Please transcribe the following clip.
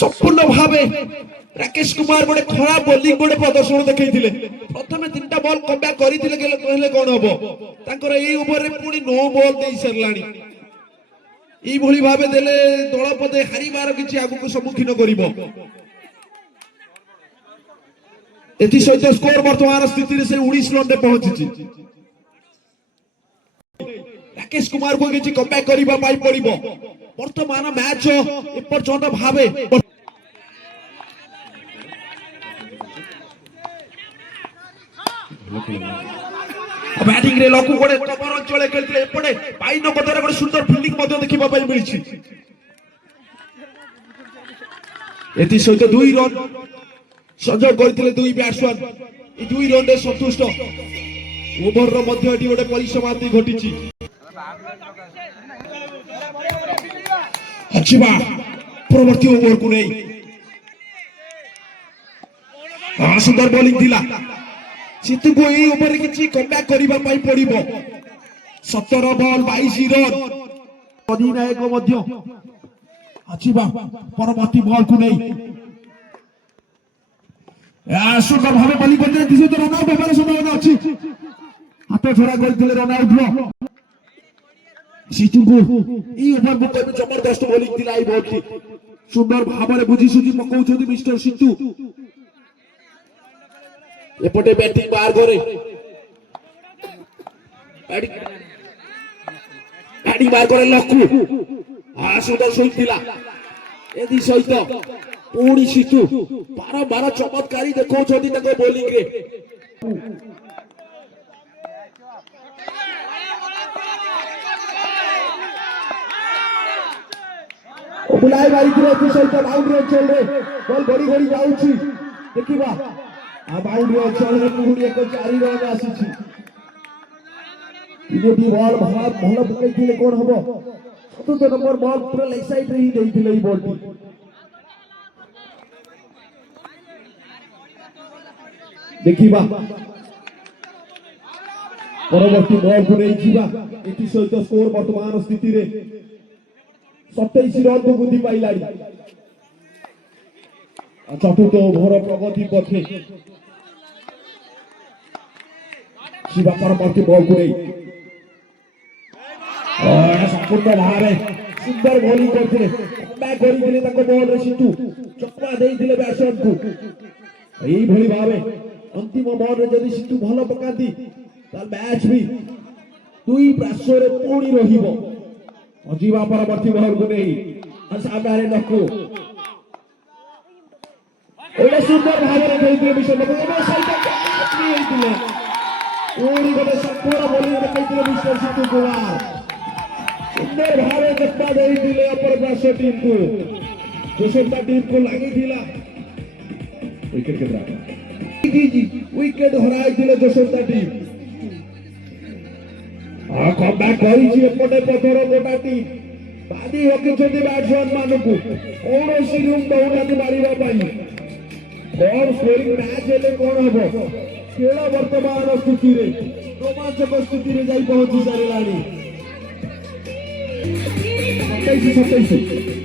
संपूर्ण भाव राकेश कुमार गोटे खराब बोलिंग गोटे प्रदर्शन देखते प्रथम 3टा बॉल कमब्याक कहले कौन हम यही ओवर में पुणी 9 बॉल दे सारे ये भाव देले दल पदे हारिबार किसी आगु सम्मुखीन सहित स्कोर बर्तमान स्थिति से 19 रन पहुंची राकेश कुमार को किसी कमब्याक करने पड़ो वर्तमान मैच एपर्यंत भावे बैटिंग रे लकु गोटे कवर अंचल खेलते एपटे पाइन पदर गोटे सुंदर फिल्डिंग देखा मिली सहित 2 रन संजय करते 2 बैट्समैन 2 रन संतुष्ट ओवर गोटे परिसमाप्ति घटी परवर्ती ओवर को नहीं सुंदर बॉलिंग दिला सीतु को यही ओवर किसी कमब्याक करने पड़ो 17 बॉल 22 रन अधिनायक परवर्ती बॉल को नहीं सुंदर भाव बॉलिंग करते रन आउट होबार संभावना अच्छी हाथ छड़ा करते रन आउट सीतु को ई ओवर को कभी जबरदस्त बॉलिंग दिला बॉल की सुंदर भाव में बुझी सुझी पकाउछथि मिस्टर सीतु एपटे बैटिंग बाहर करे बैटिंग बाहर करे लक्कू सुंदर स्विंग दिला एदी सहित पुणी सीतु 12 चमत्कारी देखौछथि तको बॉलिंग रे बुलाई मारी सहित बाउंड्री अंचल बॉल गड़ी गड़ी जाऊँगी देखा बाउंड्री अंचल पुणी एक 4 रन आसी बॉल भल पकड़ कौन हम 7 नंबर बॉल पूरा लेग साइड ही देते बॉल देखा परवर्ती बॉल को नहीं सहित स्कोर वर्तमान स्थिति 27 रन को वृद्धि पाइला चतुर्थ ओवर प्रगति पथे शिवा परवर्ती बॉल को नहीं संपूर्ण भाव सुंदर बॉलिंग करते बॉल सीतु चकमा देते बैट्समैन को यही भाव अंतिम बॉल जदि सीतु भल पकाती मैच भी 2 प्राश्वर पुणी रहिबो अजीवा परवर्ती बॉल को नहीं सामने लक्कू सुंदर भाव में मिस्टर सीतु कुमार सुंदर भाव चकमा देते अपर पार्श्व टीम को जोशोता टीम को लगी विकेट हराई जोशोता टीम कमब्याक करपटे पथर गोटा टीम बादी रखिंट बैट्समैन मानक कौन रूम दौना मारे कौन स्कोरिंग मैच हेले कौन हम खेल वर्तमान स्थिति रोमांचक स्थिति में पहुंची सारे 27